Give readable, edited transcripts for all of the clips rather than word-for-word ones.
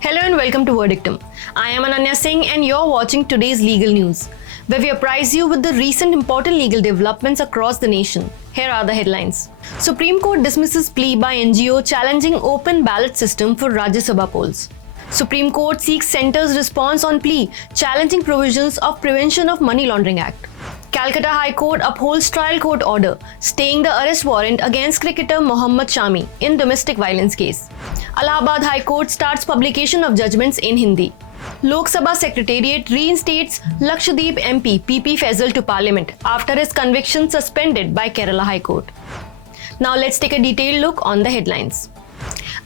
Hello and welcome to Verdictum. I am Ananya Singh and you're watching today's legal news, where we apprise you with the recent important legal developments across the nation. Here are the headlines. Supreme Court dismisses plea by NGO challenging open ballot system for Rajya Sabha polls. Supreme Court seeks centre's response on plea challenging provisions of Prevention of Money Laundering Act. Calcutta High Court upholds trial court order staying the arrest warrant against cricketer Mohammad Shami in domestic violence case. Allahabad High Court starts publication of judgments in Hindi. Lok Sabha Secretariat reinstates Lakshadweep MP PP Faisal to Parliament after his conviction suspended by Kerala High Court. Now let's take a detailed look on the headlines.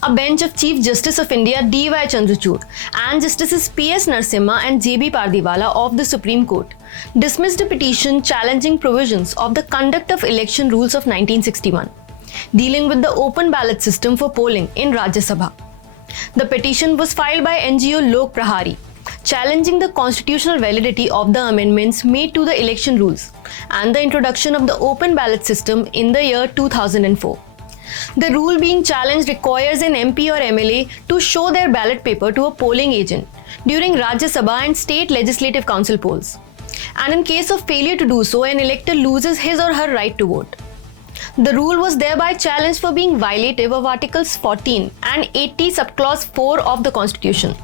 A bench of Chief Justice of India D.Y. Chandrachud and Justices P.S. Narasimha and J.B. Pardiwala of the Supreme Court dismissed a petition challenging provisions of the Conduct of Election Rules of 1961, dealing with the open ballot system for polling in Rajya Sabha. The petition was filed by NGO Lok Prahari, challenging the constitutional validity of the amendments made to the election rules and the introduction of the open ballot system in the year 2004. The rule being challenged requires an MP or MLA to show their ballot paper to a polling agent during Rajya Sabha and State Legislative Council polls. And in case of failure to do so, an elector loses his or her right to vote. The rule was thereby challenged for being violative of Articles 14 and 80 subclause 4 of the Constitution.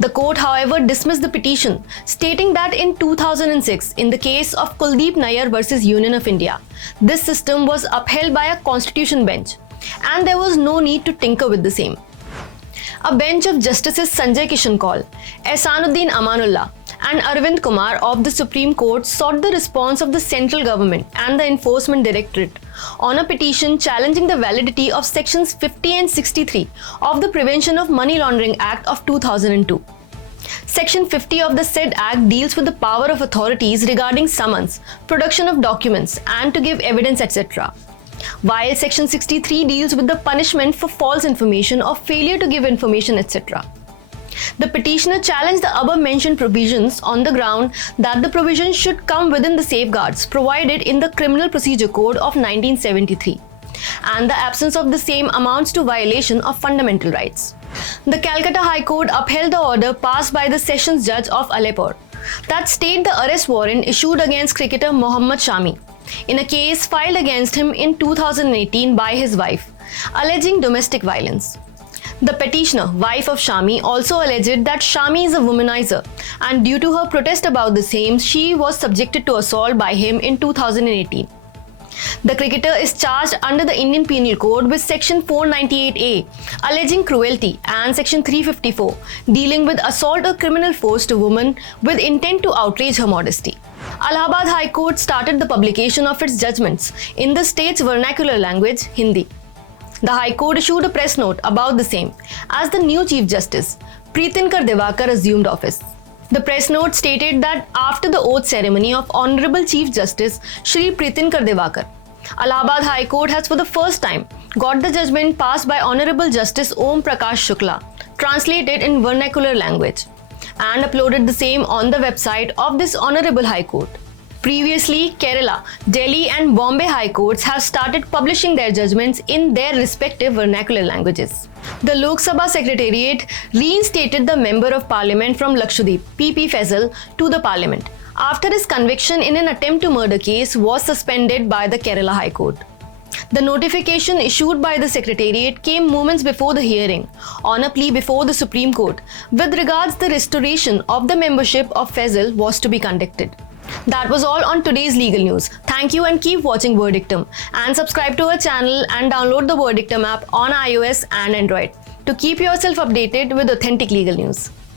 The court, however, dismissed the petition, stating that in 2006, in the case of Kuldeep Nayyar versus Union of India, this system was upheld by a constitution bench, and there was no need to tinker with the same. A bench of Justices Sanjay Kishan Kaul, Ehsanuddin Amanullah, and Arvind Kumar of the Supreme Court sought the response of the central government and the Enforcement Directorate on a petition challenging the validity of Sections 50 and 63 of the Prevention of Money Laundering Act of 2002. Section 50 of the said Act deals with the power of authorities regarding summons, production of documents, and to give evidence, etc., while Section 63 deals with the punishment for false information or failure to give information, etc. The petitioner challenged the above-mentioned provisions on the ground that the provision should come within the safeguards provided in the Criminal Procedure Code of 1973, and the absence of the same amounts to violation of fundamental rights. The Calcutta High Court upheld the order passed by the Sessions Judge of Udaipur that stayed the arrest warrant issued against cricketer Mohammad Shami in a case filed against him in 2018 by his wife, alleging domestic violence. The petitioner, wife of Shami, also alleged that Shami is a womanizer, and due to her protest about the same, she was subjected to assault by him in 2018. The cricketer is charged under the Indian Penal Code with Section 498A, alleging cruelty, and Section 354, dealing with assault or criminal force to woman with intent to outrage her modesty. Allahabad High Court started the publication of its judgments in the state's vernacular language, Hindi. The High Court issued a press note about the same as the new Chief Justice, Pritinkar Devakar, assumed office. The press note stated that after the oath ceremony of Honorable Chief Justice Shri Pritinkar Devakar, Allahabad High Court has for the first time got the judgment passed by Honorable Justice Om Prakash Shukla, translated in vernacular language, and uploaded the same on the website of this Honorable High Court. Previously, Kerala, Delhi and Bombay High Courts have started publishing their judgments in their respective vernacular languages. The Lok Sabha Secretariat reinstated the Member of Parliament from Lakshadweep, PP Faisal, to the Parliament after his conviction in an attempt to murder case was suspended by the Kerala High Court. The notification issued by the Secretariat came moments before the hearing on a plea before the Supreme Court with regards the restoration of the membership of Faisal was to be conducted. That was all on today's legal news. Thank you and keep watching Verdictum, and subscribe to our channel and download the Verdictum app on iOS and Android to keep yourself updated with authentic legal news.